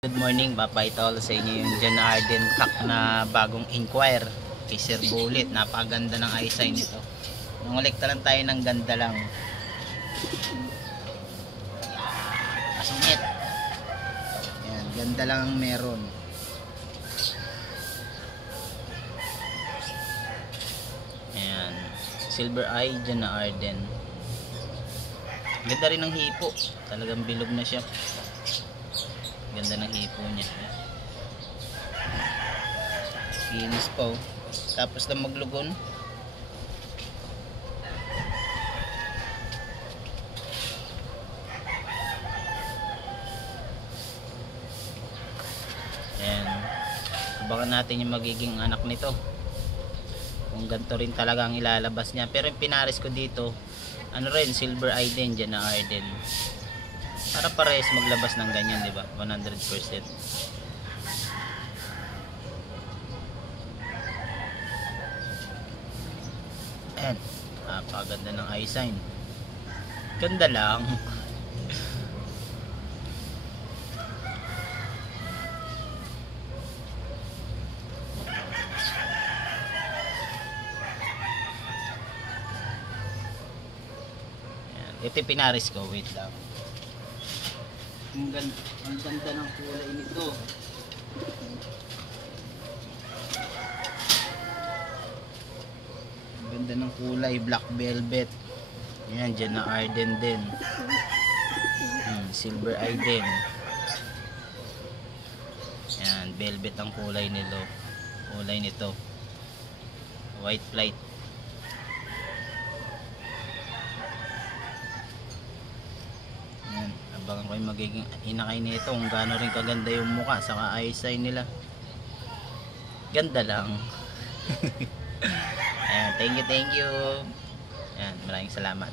Good morning, papakita ko sa inyo yung John Arden Cock na bagong Inquire kay Sir Bullet. Napakaganda ng eyesight nito. Nangolekta lang tayo ng ganda lang. Masungit. Ayan, ganda lang ang meron. Ayan, silver eye John Arden. Ganda rin ng hipo. Talagang bilog na siya. Ganda ng hipo niya. Kinis po. Tapos lang maglugon. Ayan. Abangan natin yung magiging anak nito. Kung ganito rin talaga ang ilalabas niya. Pero yung pinares ko dito, ano rin, silver eye din dyan na Arden. Para parehas maglabas ng ganyan, di ba? 100%. Ayan. Napakaganda ng eye sign. Ganda lang. Ayan. Ito pinaris ko. Wait lang. Ang ganda ng kulay nito. Ang ganda ng kulay, black velvet. Yan, dyan na Arden din. Silver eye din. Yan, velvet ang kulay nito. Kulay nito. White flight. Abangan ko yung magiging inakay nito kung gaano rin kaganda yung mukha saka eyesight nila. Ganda lang. Ayan, thank you. Ayan, maraming salamat.